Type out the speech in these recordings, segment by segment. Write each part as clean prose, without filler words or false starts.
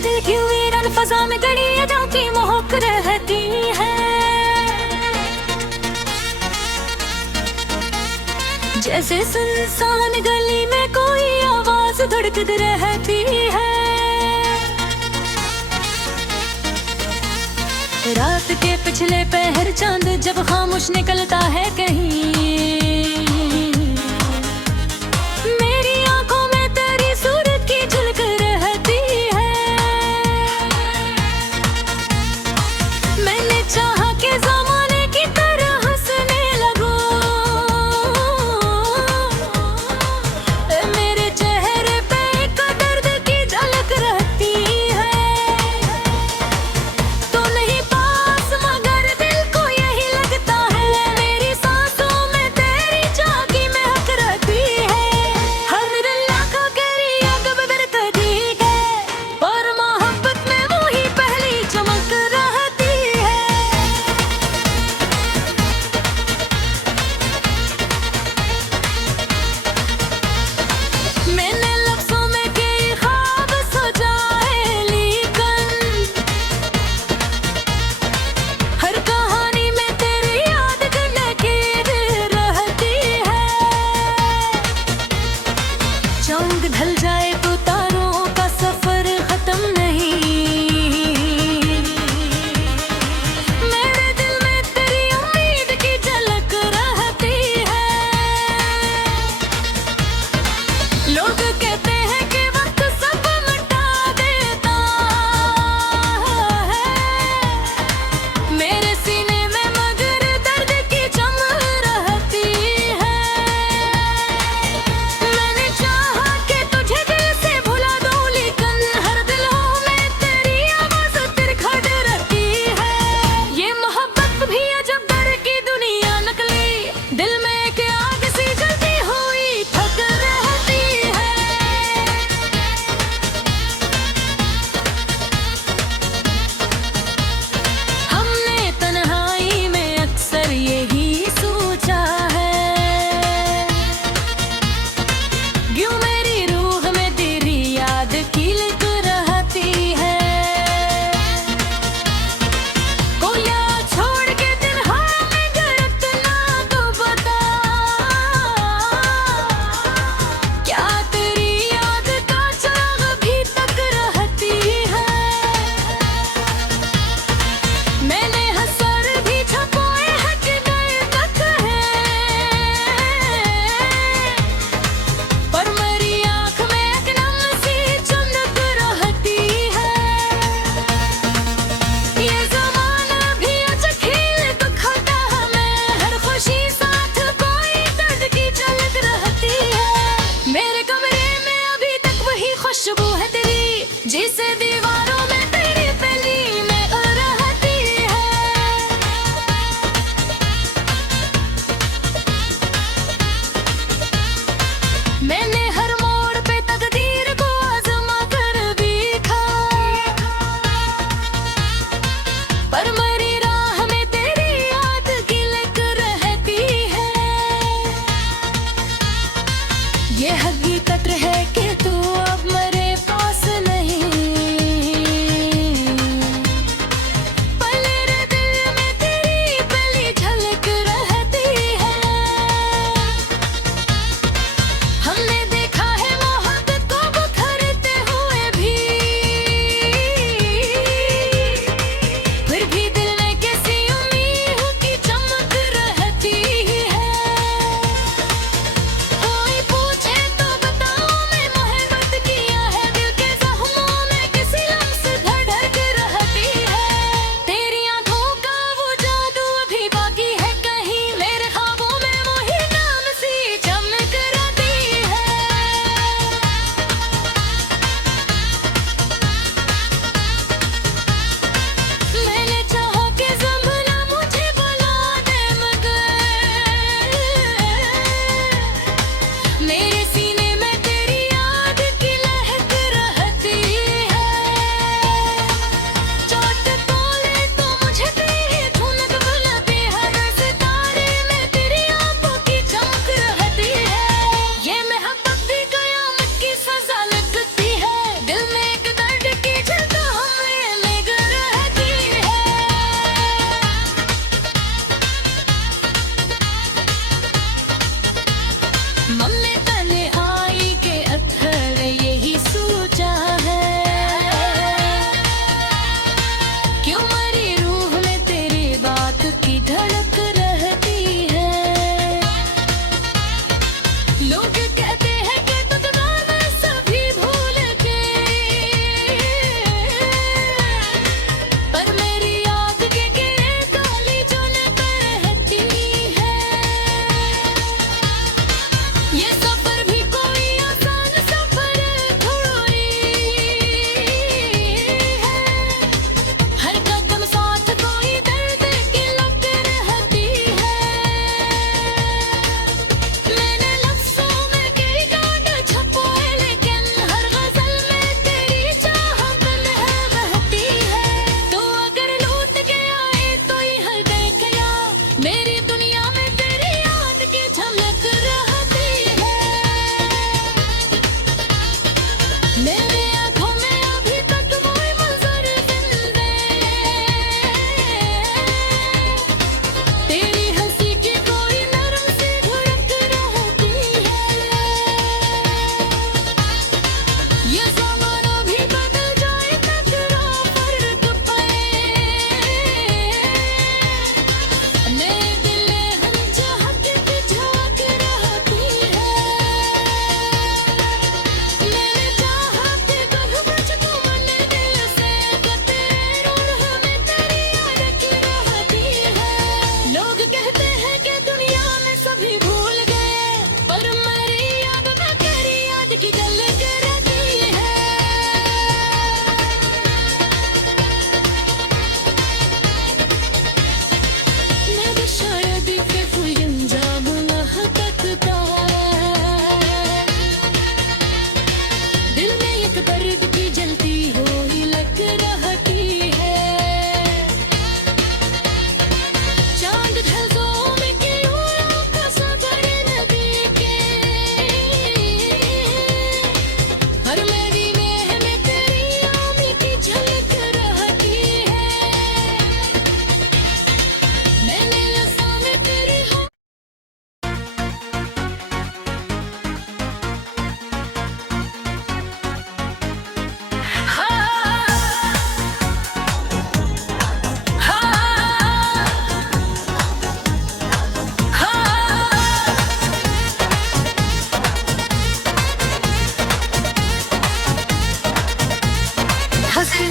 दिल की वीरान फजा में गड़ी अदाओं की महक रहती है। जैसे सुनसान गली में कोई आवाज धड़कती रहती है। रात के पिछले पहर चांद जब खामोश निकलता है कहीं, मेरी आंखों में तेरी सूरत की झलक रहती है। मैंने चाहा कि ज़माने की तरह हंसने लगूं, मेरे चेहरे पे एक दर्द की झलक रहती है। तो नहीं पास मगर दिल को यही लगता है, मेरी सांसों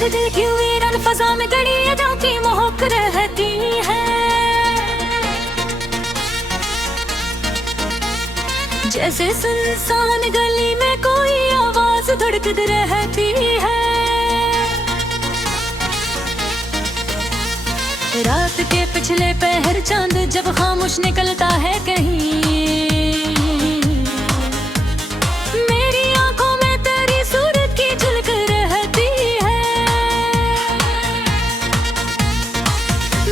रंग दिल की वीरान फजा में गड़ी अदाओं की महक रहती है। जैसे सुनसान गली में कोई आवाज धड़कती रहती है। रात के पिछले पहर चांद जब खामोश निकलता है कहीं, मेरी आंखों में तेरी सूरत की झलक रहती है।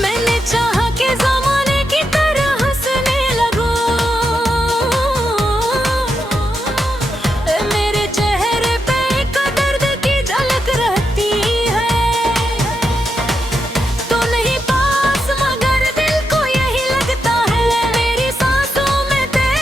मैंने चाहा कि ज़माने की तरह हंसने लगूं, मेरे चेहरे पे एक दर्द की झलक रहती है। तो नहीं पास मगर दिल को यही लगता है, मेरी सांसों में तेरा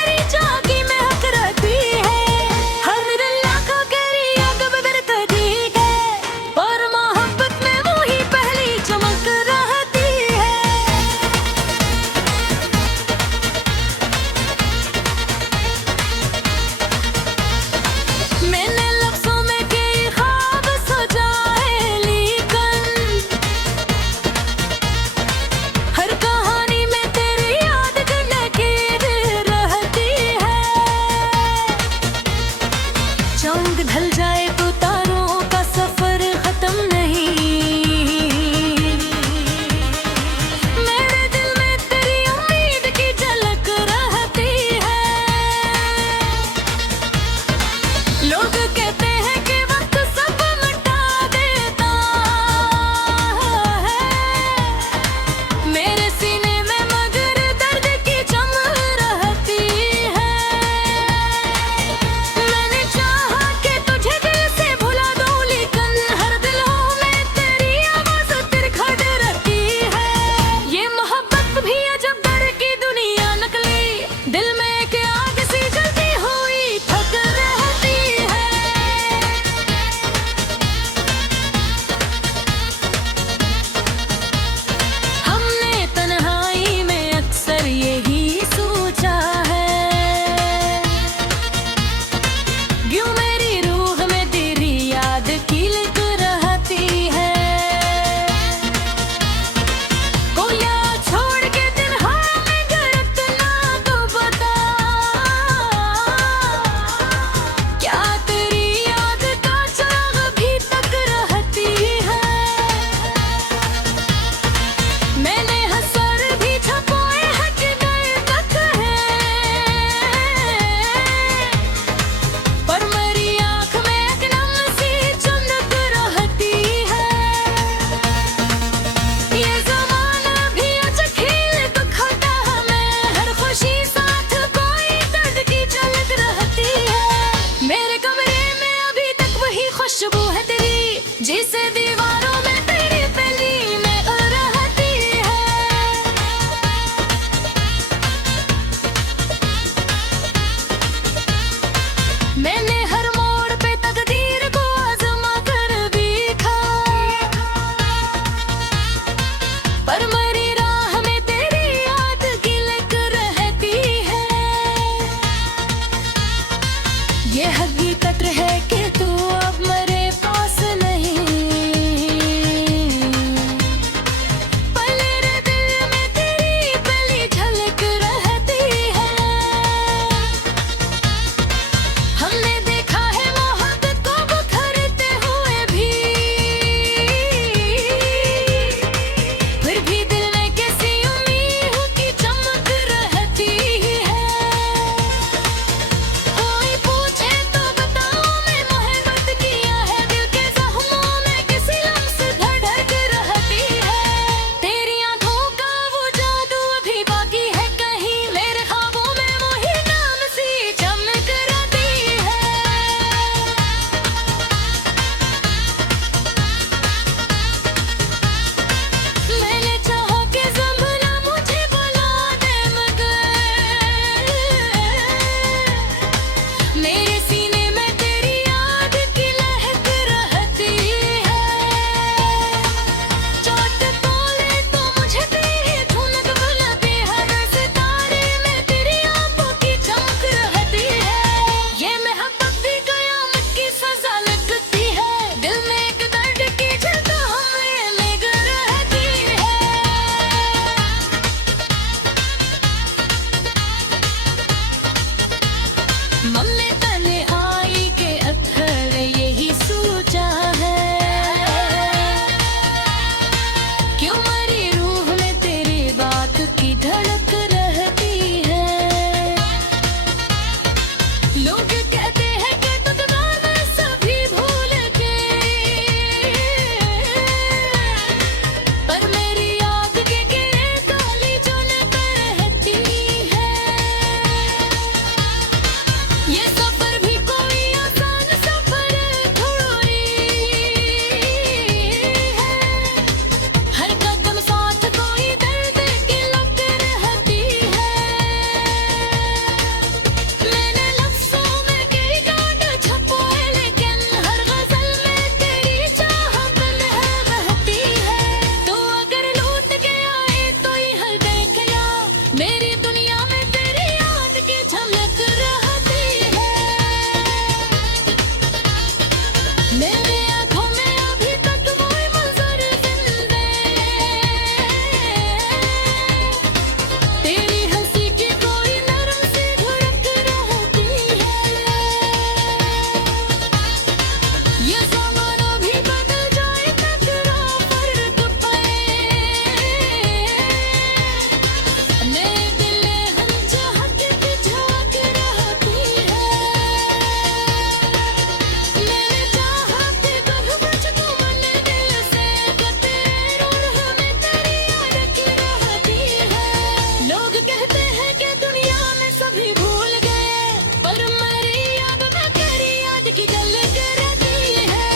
कहते हैं कि दुनिया में सभी भूल गए, पर मेरी याद में तेरी याद की झलक रहती है।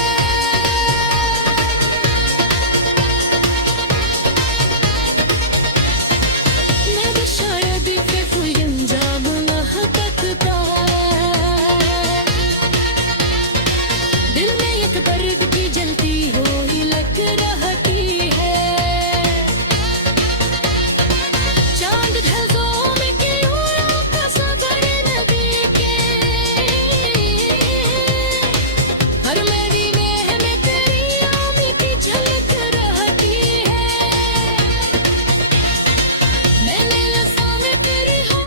मैं तो शायद के कोई अंजाम न सकता, दिल में एक दर्द की जलती हुई लग रहती है। चांद ढलसों में क्यों का सफर नदी के, हर मेरी नेह में तेरी आमी की झलक रहती है। मैंने लफ्ज़ों में तेरी हो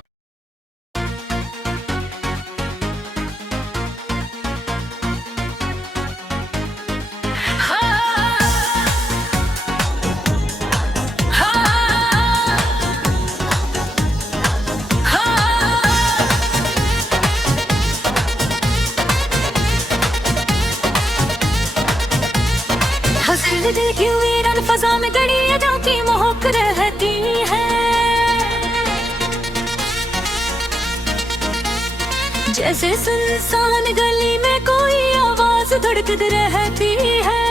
हंसते दिल की वीरान फजा में गड़ी अदाओं की महक रहती है। जैसे सुनसान गली में कोई आवाज धड़कती रहती है।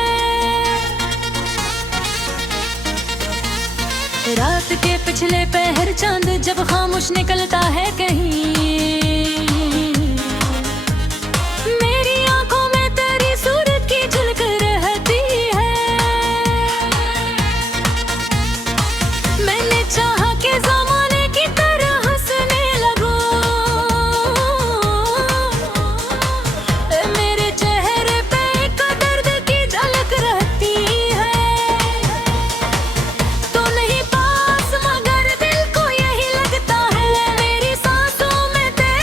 रात के पिछले पहर चांद जब खामोश निकलता है कहीं, मेरी आंखों में तेरी सूरत की झलक रहती है। मैंने चाहा कि ज़माने की तरह हंसने लगूं, मेरे चेहरे पे एक दर्द की झलक रहती है। तो नहीं पास मगर दिल को यही लगता है, मेरी सांसों में तेरा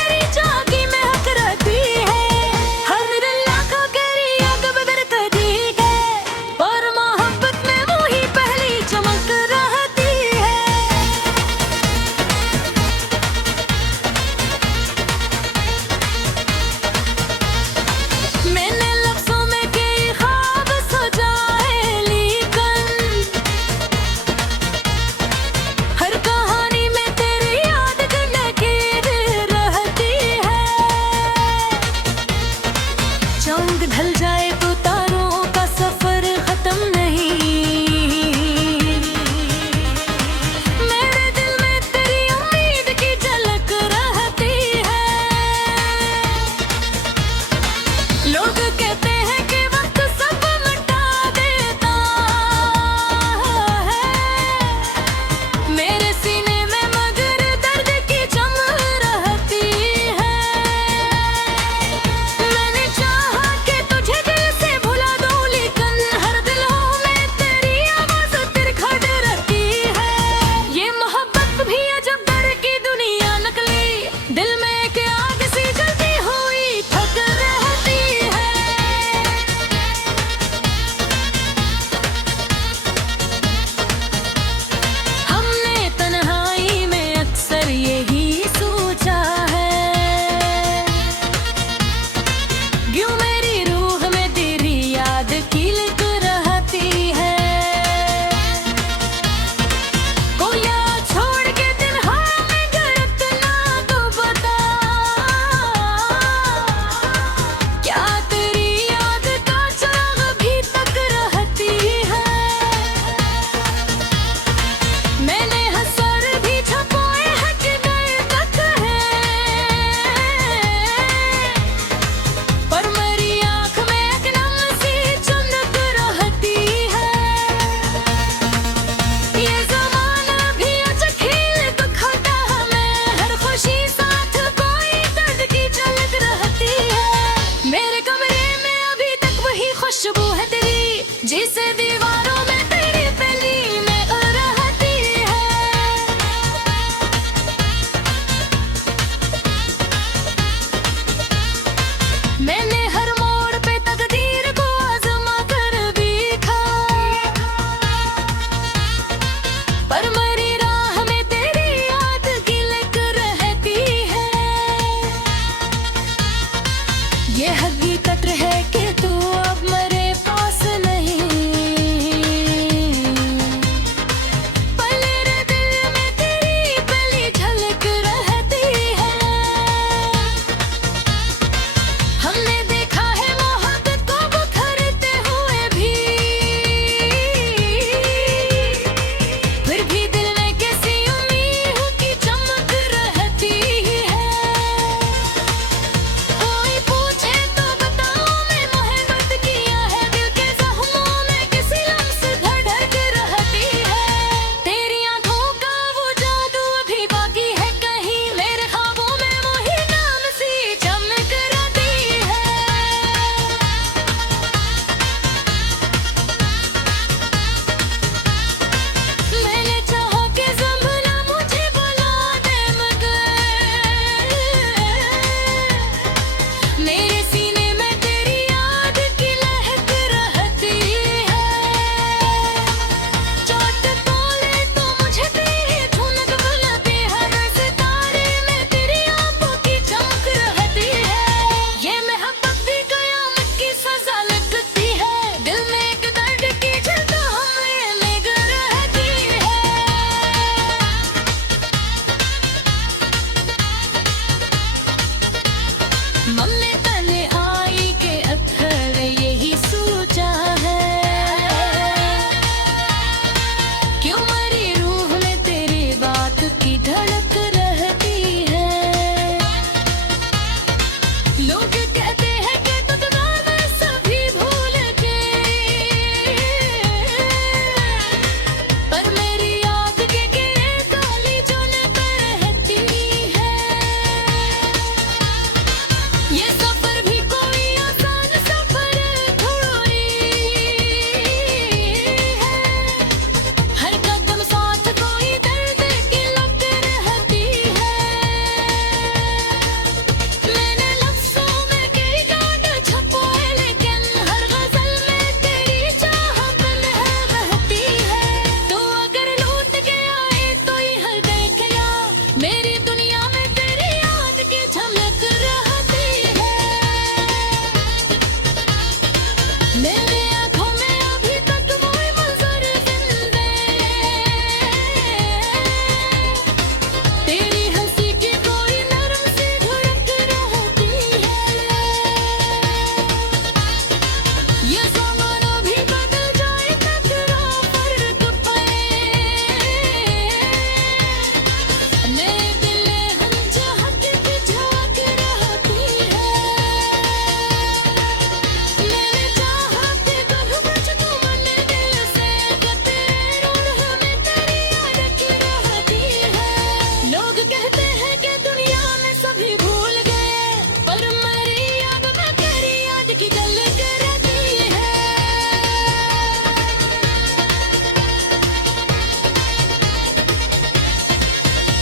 कहते हैं कि दुनिया में सभी भूल गए, पर मेरी याद में तेरी याद की झलक रहती है।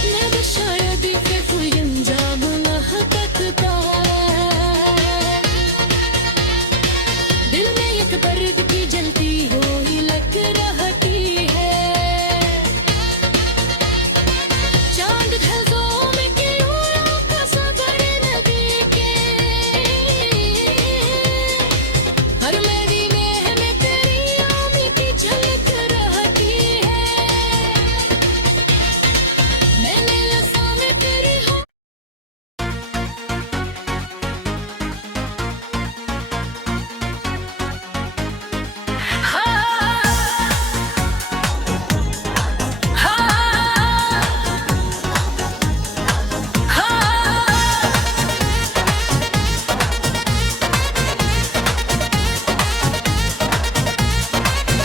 मैं तो शायद के कोई अंजाम न सकता, दिल में एक दर्द की जलती हुई लग रहती है। चांद ढलसों में क्यों का सफर नदी के, हर मेरी नेह में तेरी आमी की झलक रहती है। मैंने लफ्ज़ों में तेरी हो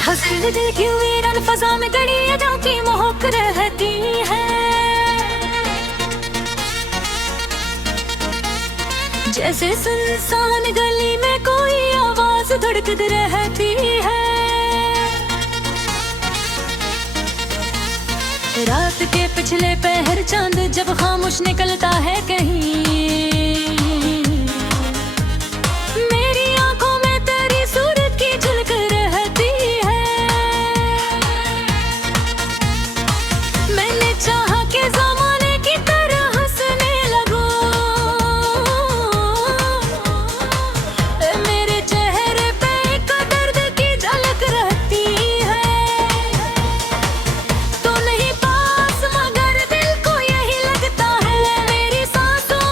हंसते दिल की वीरान फजा में गड़ी अदाओं की महक रहती है। जैसे सुनसान गली में कोई आवाज धड़कती रहती है। रात के पिछले पहर चांद जब खामोश निकलता है कहीं, मेरी आंखों में तेरी सूरत की झलक रहती है। मैंने चाहा कि ज़माने की तरह हंसने लगूं, मेरे चेहरे पे एक दर्द की झलक रहती है। तो नहीं पास मगर दिल को यही लगता है, मेरी सांसों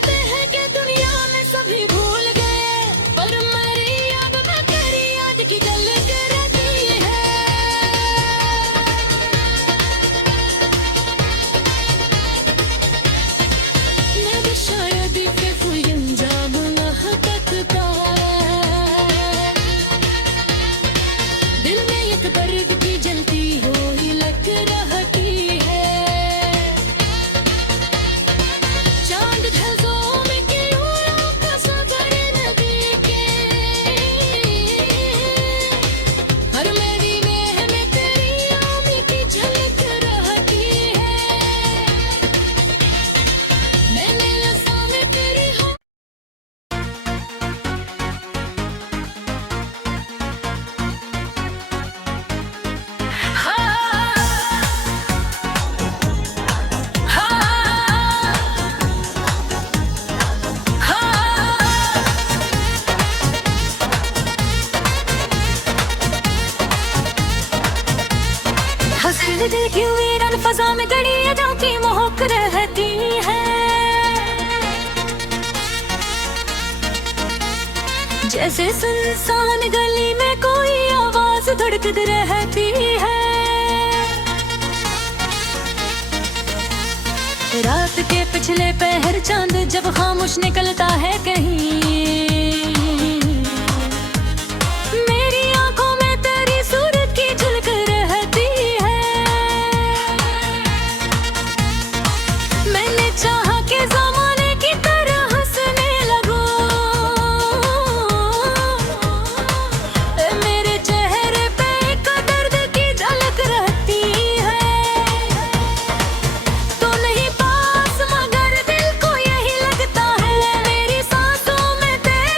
कहते हैं कि दुनिया में सभी भूल गए, पर मेरी याद में तेरी याद की झलक रहती है। मैं भी शायद के कोई अंजाम ना सकता, दिल में एक दर्द की जलती हुई लग रहती है। चांद ढलसों में क्यों का सफर नदी के, हर मेरी नेह में तेरी आमी की झलक रहती है। मैंने नसा में तेरी हो हंसते दिल की वीरान फजा में गड़ी अदाओं की महक रहती है। जैसे सुनसान गली में कोई आवाज धड़कती रहती है। रात के पिछले पहर चांद जब खामोश निकलता है कहीं, मेरी आंखों में तेरी सूरत की झलक रहती है। मैंने चाहा कि ज़माने की तरह हंसने लगूं, मेरे चेहरे पे एक दर्द की झलक रहती है। तो नहीं पास मगर दिल को यही लगता है, मेरी सांसों में तेरा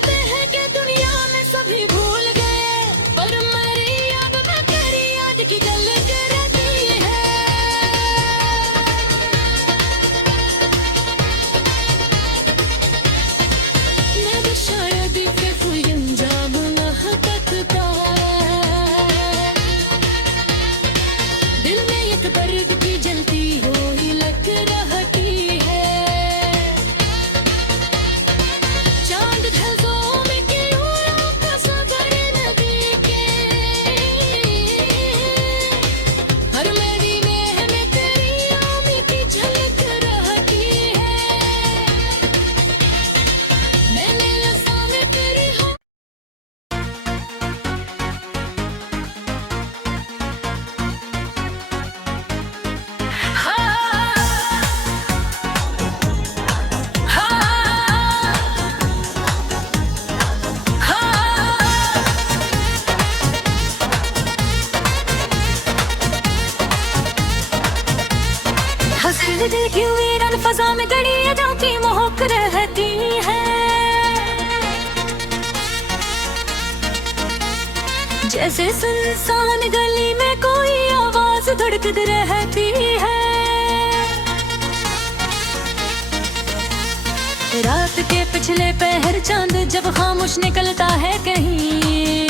कहते हैं कि दुनिया में सभी भूल गए, पर मेरी याद में तेरी याद की झलक रहती है। मैं तो शायद के कोई अंजाम न सकता, दिल में एक दर्द की जलती हुई लग रहती है। चांद ढलसों में क्यों का सफर नदी के, हर मदीने में तेरी आमी की झलक रहती है। मैंने लफ्ज़ों में तेरी हो हंसते दिल की वीरान फजा में गड़ी अदाओं की महक रहती है। जैसे सुनसान गली में कोई आवाज धड़कती रहती है। रात के पिछले पहर चांद जब खामोश निकलता है कहीं,